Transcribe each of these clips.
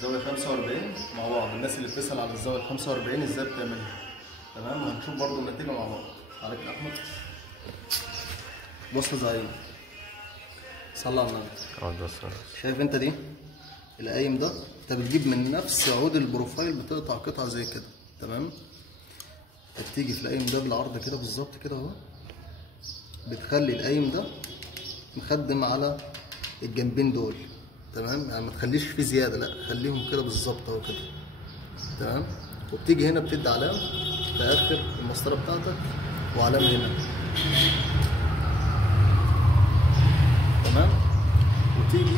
زاوية 45 مع بعض. الناس اللي بتسأل على الزاوية 45 ازاي بتعملها، تمام؟ وهنشوف برضو النتيجة مع بعض. عليك يا أحمد. بص زي صلى على النبي. شايف انت دي القايم ده؟ انت بتجيب من نفس عود البروفايل بتقطع قطعة زي كده، تمام؟ بتيجي في القايم ده بالعرض كده بالظبط كده اهو، بتخلي القايم ده مخدم على الجنبين دول، تمام؟ يعني ما تخليش فيه زياده، لا خليهم كده بالظبط اهو كده، تمام؟ وبتيجي هنا بتدي علامه في اخر المسطره بتاعتك وعلامه هنا، تمام؟ وتيجي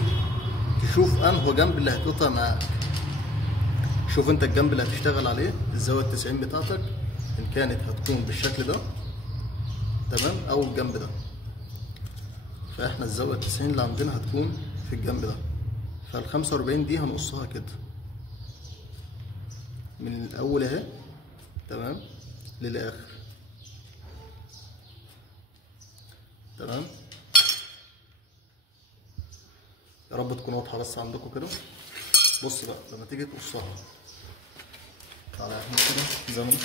تشوف انهو جنب اللي هتقطع معاك. شوف انت الجنب اللي هتشتغل عليه الزاويه 90 بتاعتك ان كانت هتكون بالشكل ده، تمام؟ او الجنب ده. فاحنا الزاويه 90 اللي عندنا هتكون في الجنب ده، فال 45 دي هنقصها كده من الاول اهي، تمام؟ للاخر، تمام؟ يا رب تكون واضحه بس عندكم كده. بص بقى لما تيجي تقصها، تعالى يا احمد كده زي ما انت